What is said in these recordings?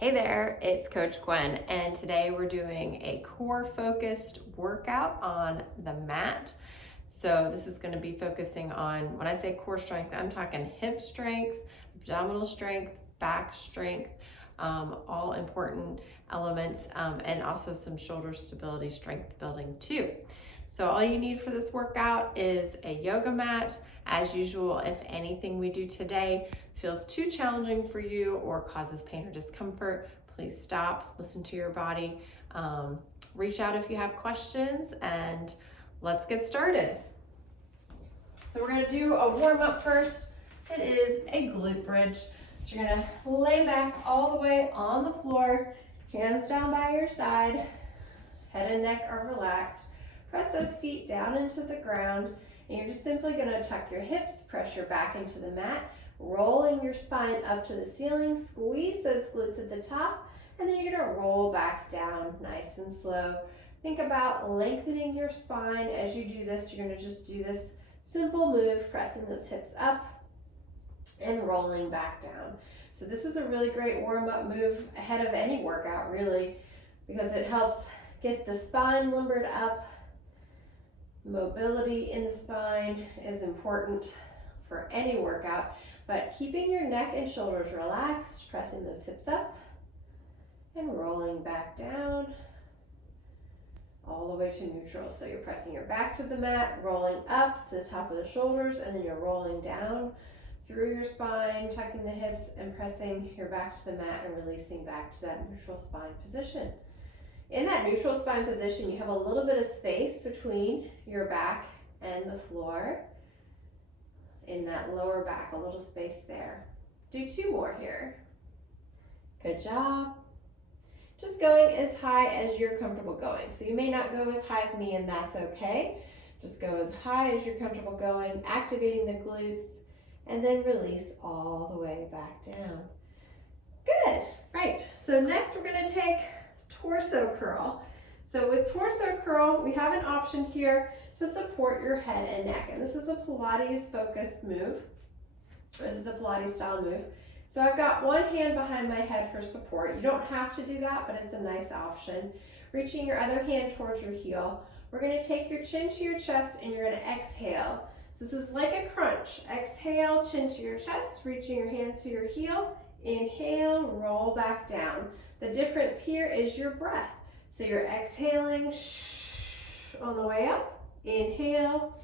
Hey there, it's Coach Gwen, and today we're doing a core focused workout on the mat. So this is going to be focusing on, when I say core strength, I'm talking hip strength, abdominal strength, back strength, all important elements, and also some shoulder stability strength building too. So all you need for this workout is a yoga mat. As usual, if anything we do today feels too challenging for you or causes pain or discomfort, please stop, listen to your body, reach out if you have questions, and let's get started. So we're gonna do a warm up first. It is a glute bridge. So you're gonna lay back all the way on the floor, hands down by your side, head and neck are relaxed. Press those feet down into the ground, and you're just simply gonna tuck your hips, press your back into the mat, rolling your spine up to the ceiling, squeeze those glutes at the top, and then you're gonna roll back down nice and slow. Think about lengthening your spine as you do this. You're gonna just do this simple move, pressing those hips up and rolling back down. So this is a really great warm-up move ahead of any workout, really, because it helps get the spine limbered up. Mobility in the spine is important for any workout, but keeping your neck and shoulders relaxed, pressing those hips up and rolling back down all the way to neutral. So you're pressing your back to the mat, rolling up to the top of the shoulders, and then you're rolling down through your spine, tucking the hips and pressing your back to the mat and releasing back to that neutral spine position. In that neutral spine position, you have a little bit of space between your back and the floor. In that lower back, a little space there. Do two more here. Good job. Just going as high as you're comfortable going. So you may not go as high as me, and that's okay. Just go as high as you're comfortable going, activating the glutes, and then release all the way back down. Good, right. So next we're gonna take torso curl. So with torso curl, we have an option here to support your head and neck. And this is a Pilates focused move. This is a Pilates style move. So I've got one hand behind my head for support. You don't have to do that, but it's a nice option. Reaching your other hand towards your heel. We're gonna take your chin to your chest and you're gonna exhale. So this is like a crunch. Exhale, chin to your chest, reaching your hand to your heel. Inhale, roll back down. The difference here is your breath. So you're exhaling on the way up, inhale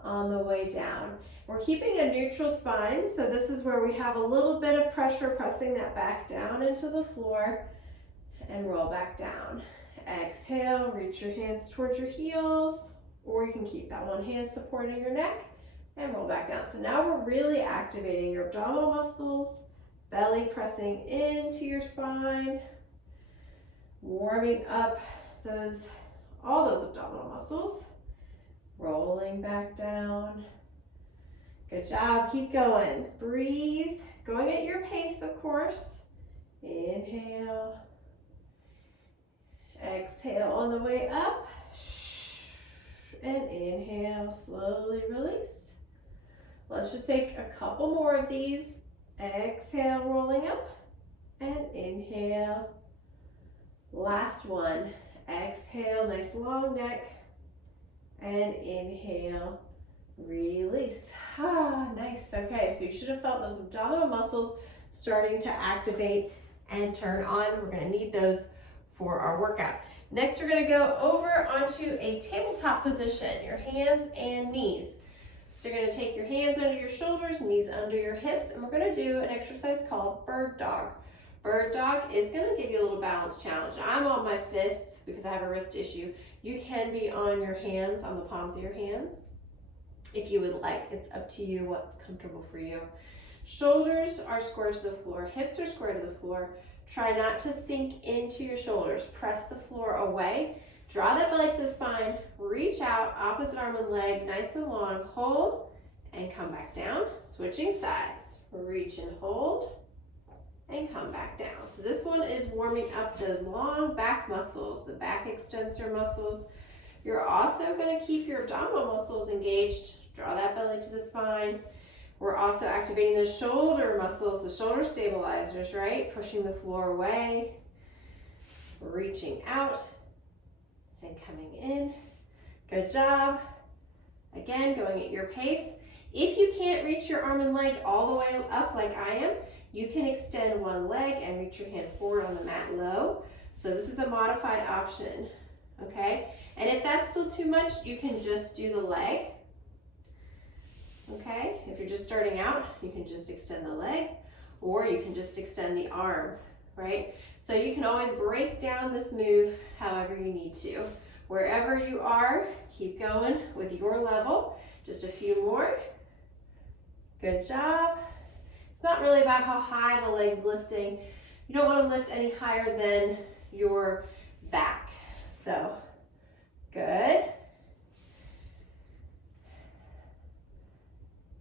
on the way down. We're keeping a neutral spine, so this is where we have a little bit of pressure pressing that back down into the floor and roll back down. Exhale, reach your hands towards your heels, or you can keep that one hand supporting your neck and roll back down. So now we're really activating your abdominal muscles, belly pressing into your spine, warming up all those abdominal muscles, rolling back down. Good job, keep going. Breathe, going at your pace, of course. Inhale, exhale on the way up, and inhale, slowly release. Let's just take a couple more of these. Exhale, rolling up, and inhale. Last one. Exhale, nice long neck, and inhale, release. Nice. Okay, so you should have felt those abdominal muscles starting to activate and turn on. We're gonna need those for our workout. Next, we're gonna go over onto a tabletop position, your hands and knees. So you're gonna take your hands under your shoulders, knees under your hips, and we're gonna do an exercise called bird dog. Bird dog is gonna give you a little balance challenge. I'm on my fists because I have a wrist issue. You can be on your hands, on the palms of your hands, if you would like. It's up to you what's comfortable for you. Shoulders are square to the floor, hips are square to the floor. Try not to sink into your shoulders. Press the floor away. Draw that belly to the spine, reach out, opposite arm and leg, nice and long, hold, and come back down. Switching sides, reach and hold, and come back down. So this one is warming up those long back muscles, the back extensor muscles. You're also gonna keep your abdominal muscles engaged. Draw that belly to the spine. We're also activating the shoulder muscles, the shoulder stabilizers, right? Pushing the floor away, reaching out, and coming in. Good job. Again, going at your pace. If you can't reach your arm and leg all the way up like I am, you can extend one leg and reach your hand forward on the mat low. So this is a modified option, okay? And if that's still too much, you can just do the leg, okay? If you're just starting out, you can just extend the leg, or you can just extend the arm, right? So you can always break down this move however you need to. Wherever you are, keep going with your level. Just a few more. Good job. It's not really about how high the leg's lifting. You don't want to lift any higher than your back. So, good.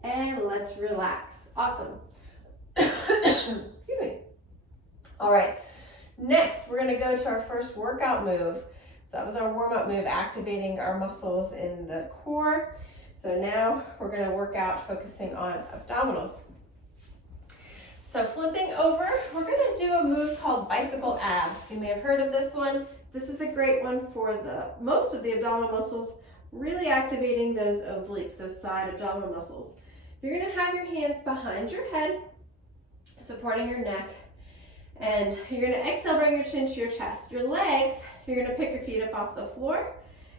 And let's relax. Awesome. Excuse me. All right. Next, we're going to go to our first workout move. So that was our warm-up move, activating our muscles in the core. So now we're going to work out focusing on abdominals. So flipping over, we're going to do a move called bicycle abs. You may have heard of this one. This is a great one for most of the abdominal muscles, really activating those obliques, those side abdominal muscles. You're going to have your hands behind your head, supporting your neck, and you're going to exhale, bring your chin to your chest. Your legs, you're going to pick your feet up off the floor.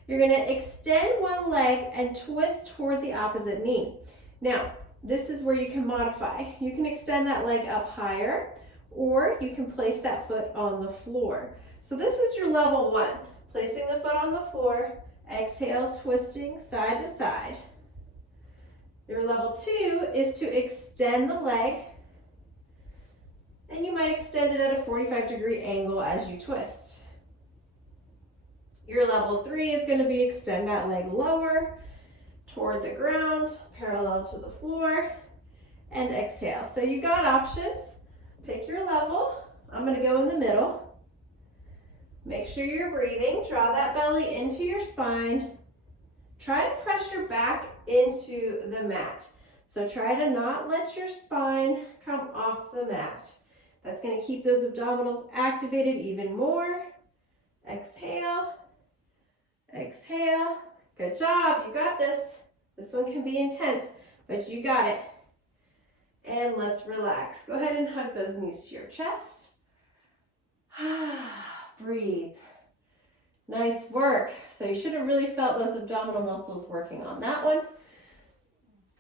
You're going to extend one leg and twist toward the opposite knee. Now, this is where you can modify. You can extend that leg up higher, or you can place that foot on the floor. So this is your level one. Placing the foot on the floor, exhale, twisting side to side. Your level two is to extend the leg, and you might extend it at a 45-degree angle as you twist. Your level three is going to be extend that leg lower toward the ground, parallel to the floor, and exhale. So you got options. Pick your level. I'm going to go in the middle. Make sure you're breathing. Draw that belly into your spine. Try to press your back into the mat. So try to not let your spine come off the mat. That's going to keep those abdominals activated even more. Exhale. Exhale. Good job. You got this. This one can be intense, but you got it. And let's relax. Go ahead and hug those knees to your chest. Breathe. Nice work. So you should have really felt those abdominal muscles working on that one.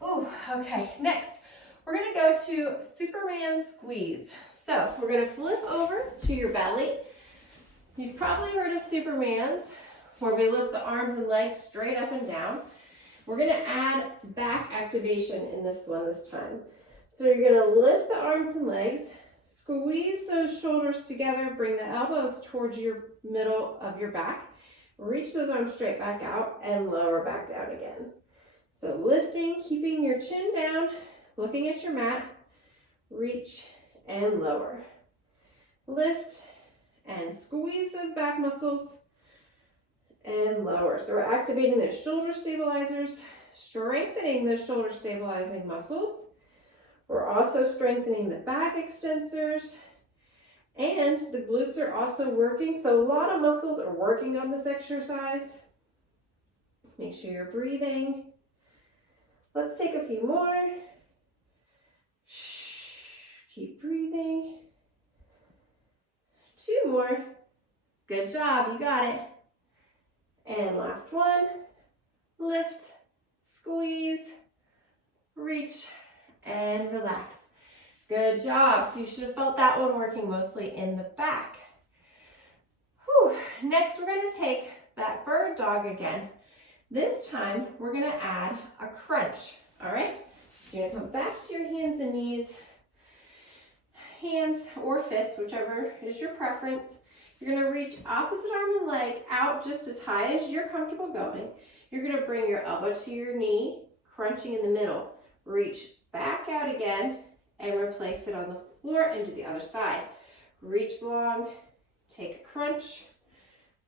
Oh, okay. Next, we're going to go to Superman squeeze. So we're going to flip over to your belly. You've probably heard of Superman's, where we lift the arms and legs straight up and down. We're going to add back activation in this one this time. So you're going to lift the arms and legs, squeeze those shoulders together, bring the elbows towards your middle of your back, reach those arms straight back out, and lower back down again. So lifting, keeping your chin down, looking at your mat, reach and lower. Lift and squeeze those back muscles and lower. So we're activating those shoulder stabilizers, strengthening those shoulder stabilizing muscles. We're also strengthening the back extensors, and the glutes are also working. So a lot of muscles are working on this exercise. Make sure you're breathing. Let's take a few more. Keep breathing. 2 more. Good job, you got it. And last one. Lift, squeeze, reach, and relax. Good job. So you should have felt that one working mostly in the back. Whew. Next, we're going to take that bird dog again. This time, we're going to add a crunch. All right? So you're going to come back to your hands and knees. Hands or fists, whichever is your preference. You're going to reach opposite arm and leg out just as high as you're comfortable going. You're going to bring your elbow to your knee, crunching in the middle. Reach back out again and replace it on the floor and do the other side. Reach long, take a crunch,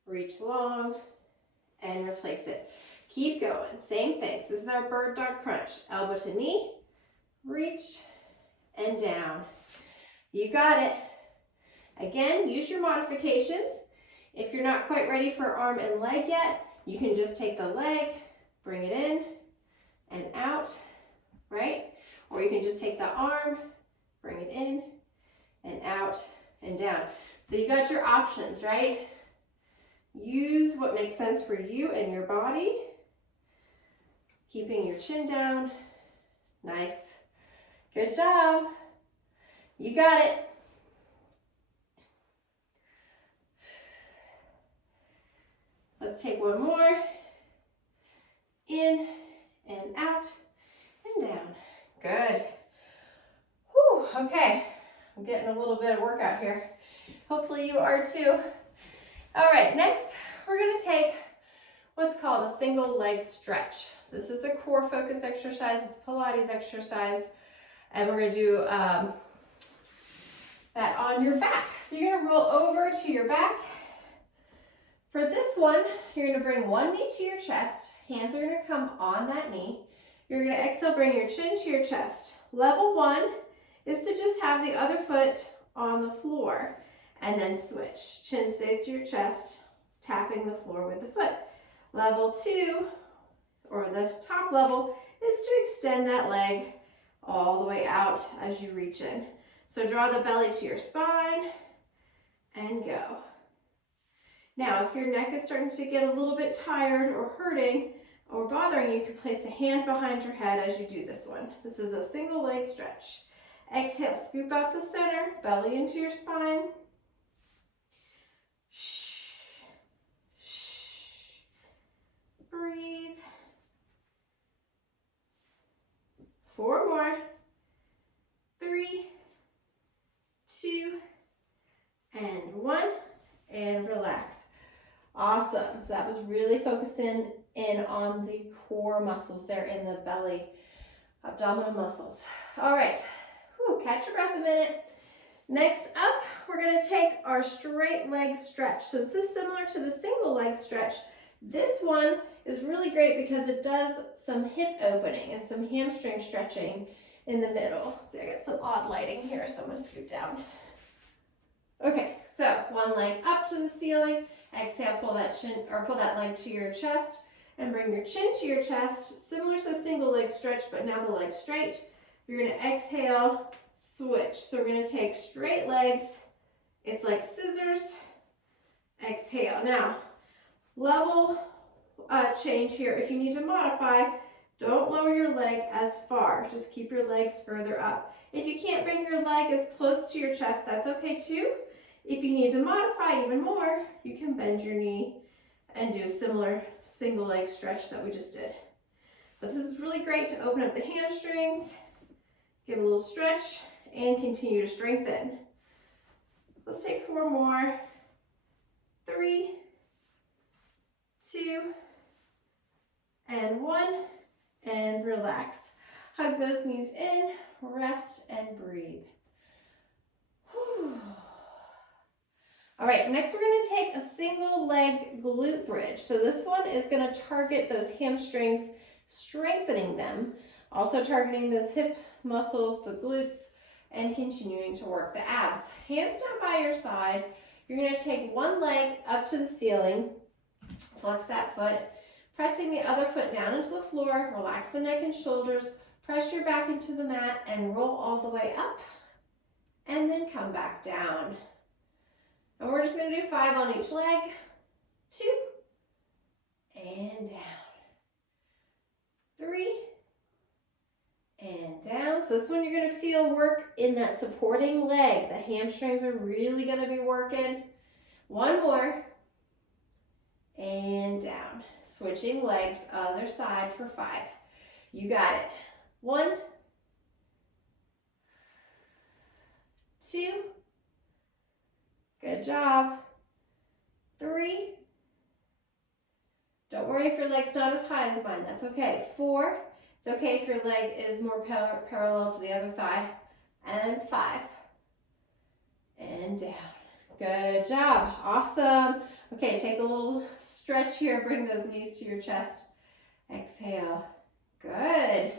reach long, and replace it. Keep going. Same thing. So this is our bird dog crunch. Elbow to knee, reach, and down. You got it. Again, use your modifications. If you're not quite ready for arm and leg yet, you can just take the leg, bring it in and out, right? Or you can just take the arm, bring it in and out and down. So you got your options, right? Use what makes sense for you and your body. Keeping your chin down. Nice. Good job. You got it. Let's take one more. In and out and down. Good. Whew, okay. I'm getting a little bit of workout here. Hopefully you are too. All right, next we're going to take what's called a single leg stretch. This is a core focused exercise. It's a Pilates exercise. And we're going to do that on your back. So you're going to roll over to your back. For this one, you're going to bring one knee to your chest. Hands are going to come on that knee. You're going to exhale, bring your chin to your chest. Level one is to just have the other foot on the floor and then switch. Chin stays to your chest, tapping the floor with the foot. Level two, or the top level, is to extend that leg all the way out as you reach in. So draw the belly to your spine and go. Now, if your neck is starting to get a little bit tired or hurting or bothering you, you can place a hand behind your head as you do this one. This is a single leg stretch. Exhale, scoop out the center, belly into your spine. Breathe. 4 more. 3, 2, and 1, and relax. Awesome. So that was really focusing in on the core muscles there in the belly, abdominal muscles. All right. Whew, catch your breath a minute. Next up, we're going to take our straight leg stretch. So this is similar to the single leg stretch. This one is really great because it does some hip opening and some hamstring stretching in the middle. See, I got some odd lighting here, so I'm going to scoot down. Okay, so one leg up to the ceiling. Exhale, pull that leg to your chest and bring your chin to your chest, similar to the single leg stretch, but now the leg straight. You're going to exhale, switch. So we're going to take straight legs. It's like scissors. Exhale. Now, level change here. If you need to modify, don't lower your leg as far. Just keep your legs further up. If you can't bring your leg as close to your chest, that's okay too. If you need to modify even more, you can bend your knee and do a similar single leg stretch that we just did. But this is really great to open up the hamstrings, give a little stretch, and continue to strengthen. Let's take 4 more. 3, 2, and 1, and relax. Hug those knees in, rest, and breathe. Whew. All right, next we're going to take a single leg glute bridge. So this one is going to target those hamstrings, strengthening them, also targeting those hip muscles, the glutes, and continuing to work the abs. Hands down by your side. You're going to take one leg up to the ceiling, flex that foot, pressing the other foot down into the floor, relax the neck and shoulders, press your back into the mat, and roll all the way up, and then come back down. And we're just going to do 5 on each leg. 2, and down. 3, and down. So this one you're going to feel work in that supporting leg. The hamstrings are really going to be working. 1 more, and down. Switching legs, other side for 5. You got it. 1, 2, good job. 3, don't worry if your leg's not as high as mine, that's okay. 4, it's okay if your leg is more parallel to the other thigh. And 5, and down. Good job, awesome. Okay, take a little stretch here, bring those knees to your chest. Exhale, good.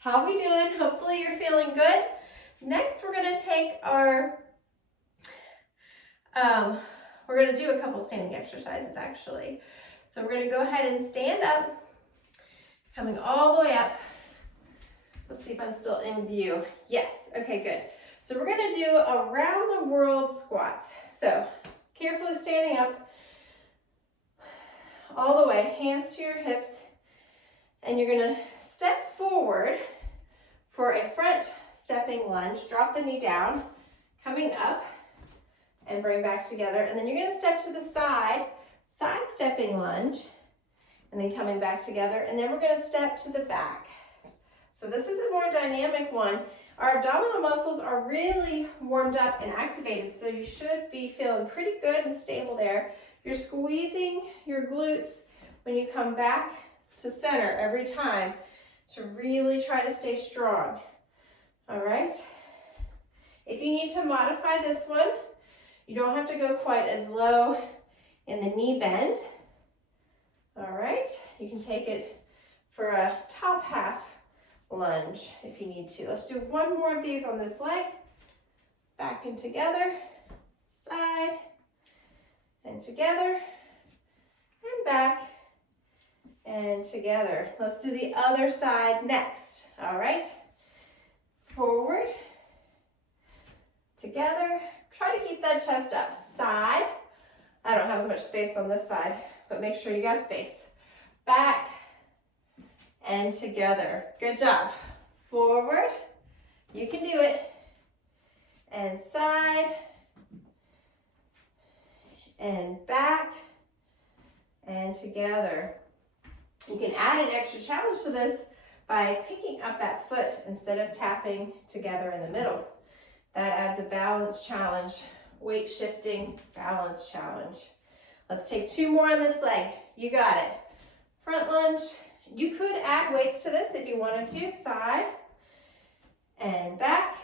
How we doing? Hopefully you're feeling good. Next, we're gonna take our, we're gonna do a couple standing exercises actually. So we're gonna go ahead and stand up, coming all the way up. Let's see if I'm still in view. Yes, okay, good. So we're gonna do around the world squats. So carefully standing up, all the way, hands to your hips, and you're gonna step forward for a front stepping lunge. Drop the knee down, coming up, and bring back together. And then you're gonna step to the side, side stepping lunge, and then coming back together. And then we're gonna step to the back. So this is a more dynamic one. Our abdominal muscles are really warmed up and activated, so you should be feeling pretty good and stable there. You're squeezing your glutes when you come back to center every time to really try to stay strong. All right? If you need to modify this one, you don't have to go quite as low in the knee bend. All right? You can take it for a top half lunge if you need to. Let's do one more of these on this leg. Back and together, side and together, and back and together. Let's do the other side next. All right, forward, together. Try to keep that chest up. Side. I don't have as much space on this side, but make sure you got space. Back and together. Good job. Forward. You can do it. And side. And back. And together. You can add an extra challenge to this by picking up that foot instead of tapping together in the middle. That adds a balance challenge, weight shifting balance challenge. Let's take two more on this leg. You got it. Front lunge. You could add weights to this if you wanted to. Side and back.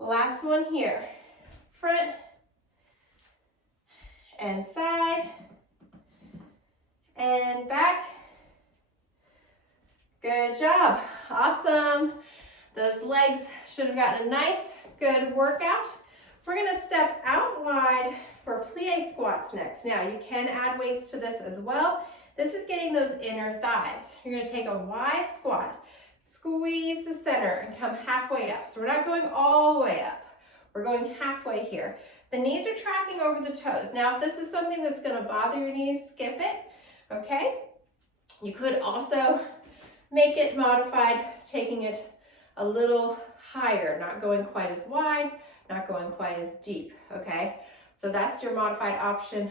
Last one here. Front and side and back. Good job. Awesome. Those legs should have gotten a nice, good workout. We're gonna step out wide for plie squats next. Now, you can add weights to this as well. This is getting those inner thighs. You're gonna take a wide squat, squeeze the center, and come halfway up. So we're not going all the way up. We're going halfway here. The knees are tracking over the toes. Now, if this is something that's gonna bother your knees, skip it, okay? You could also make it modified, taking it a little higher, not going quite as wide, not going quite as deep, okay? So that's your modified option,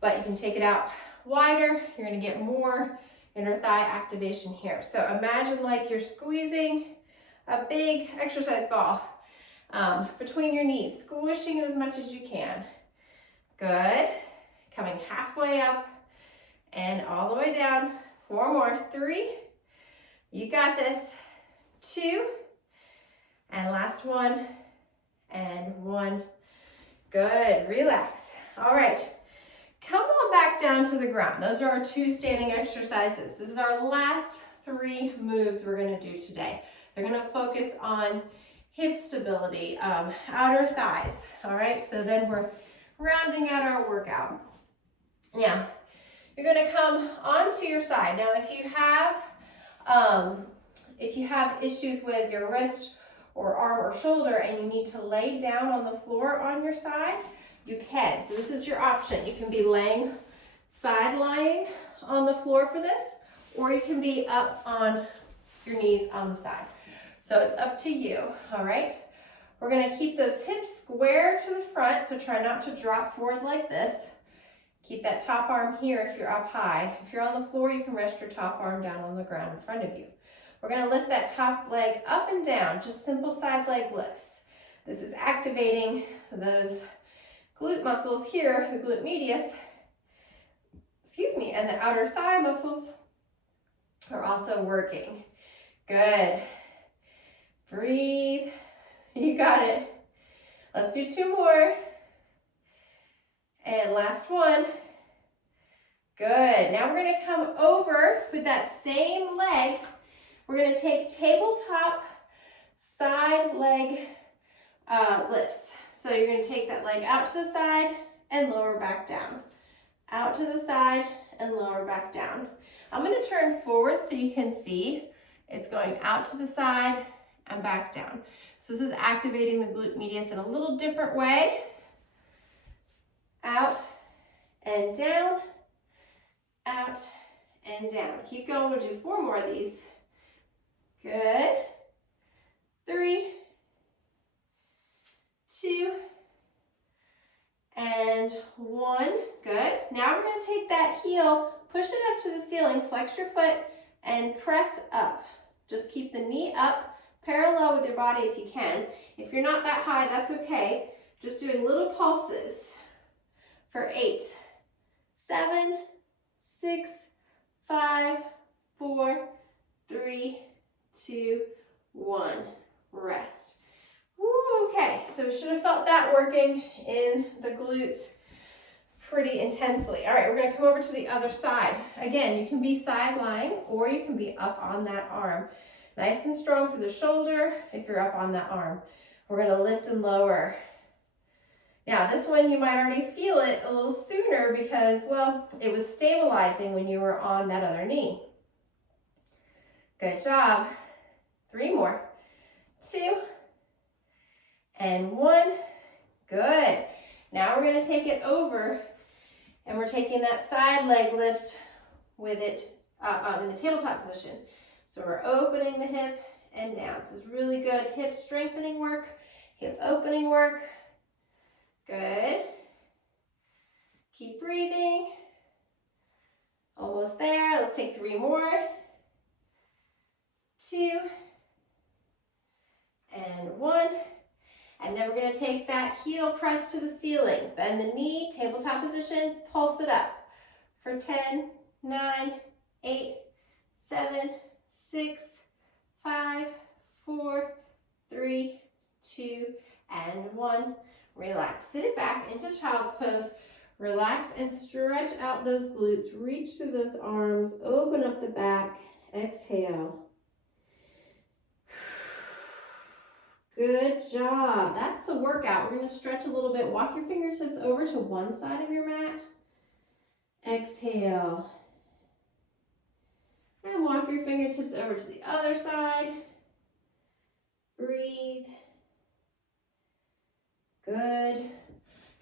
but you can take it out wider. You're gonna get more inner thigh activation here. So imagine like you're squeezing a big exercise ball between your knees, squishing it as much as you can. Good. Coming halfway up and all the way down. 4 more. 3. You got this. 2. And last one. And 1. Good. Relax. All right. Come on back down to the ground. Those are our 2 standing exercises. This is our last 3 moves we're going to do today. They're going to focus on hip stability, outer thighs. All right. So then we're rounding out our workout. Now, you're going to come onto your side. Now, if you have issues with your wrist or arm or shoulder and you need to lay down on the floor on your side, you can. So this is your option. You can be laying, side lying on the floor for this, or you can be up on your knees on the side. So it's up to you, all right? We're gonna keep those hips square to the front, so try not to drop forward like this. Keep that top arm here if you're up high. If you're on the floor, you can rest your top arm down on the ground in front of you. We're gonna lift that top leg up and down, just simple side leg lifts. This is activating those glute muscles here, the glute medius, and the outer thigh muscles are also working. Good. Breathe. You got it. Let's do 2 more. And last one. Good. Now we're going to come over with that same leg We're gonna take tabletop side leg lifts. So you're gonna take that leg out to the side and lower back down. Out to the side and lower back down. I'm gonna turn forward so you can see it's going out to the side and back down. So this is activating the glute medius in a little different way. Out and down, out and down. Keep going, we'll do 4 more of these. Good. 3, 2, and 1. Good. Now we're going to take that heel, push it up to the ceiling, flex your foot, and press up. Just keep the knee up, parallel with your body if you can. If you're not that high, that's okay. Just doing little pulses for 8, 7, 6, 5, 4, 3, 2, 1. Rest. Woo, okay, so we should have felt that working in the glutes pretty intensely. All right, we're going to come over to the other side. Again, you can be side lying or you can be up on that arm. Nice and strong through the shoulder if you're up on that arm. We're going to lift and lower. Now, this one you might already feel it a little sooner because, well, it was stabilizing when you were on that other knee. Good job. 3 more. 2 and 1. Good. Now we're going to take it over and we're taking that side leg lift with it in the tabletop position. So we're opening the hip and down. This is really good hip strengthening work, hip opening work. Good. Keep breathing. Almost there. Let's take 3 more. 2 and 1. And then we're going to take that heel press to the ceiling. Bend the knee, tabletop position, pulse it up for 10, 9, 8, 7, 6, 5, 4, 3, 2, and 1. Relax. Sit it back into child's pose. Relax and stretch out those glutes. Reach through those arms. Open up the back. Exhale. Good job. That's the workout. We're going to stretch a little bit. Walk your fingertips over to one side of your mat. Exhale. And walk your fingertips over to the other side. Breathe. Good.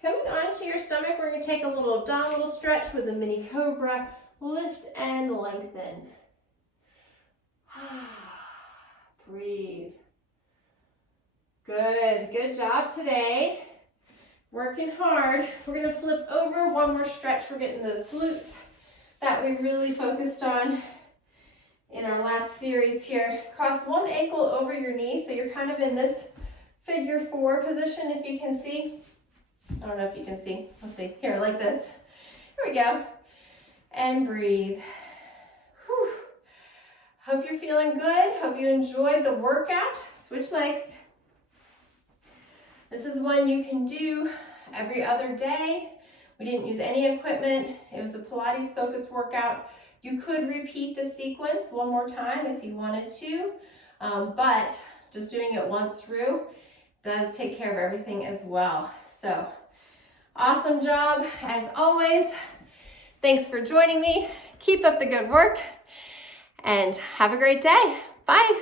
Coming onto your stomach, we're going to take a little abdominal stretch with a mini cobra. Lift and lengthen. Breathe. Good. Good job today. Working hard. We're going to flip over. One more stretch. We're getting those glutes that we really focused on in our last series here. Cross one ankle over your knee, so you're kind of in this figure 4 position, if you can see. I don't know if you can see. Let's see. Here, like this. Here we go. And breathe. Whew. Hope you're feeling good. Hope you enjoyed the workout. Switch legs. This is one you can do every other day. We didn't use any equipment. It was a Pilates focused workout. You could repeat the sequence one more time if you wanted to, but just doing it once through does take care of everything as well. So awesome job as always. Thanks for joining me. Keep up the good work and have a great day. Bye.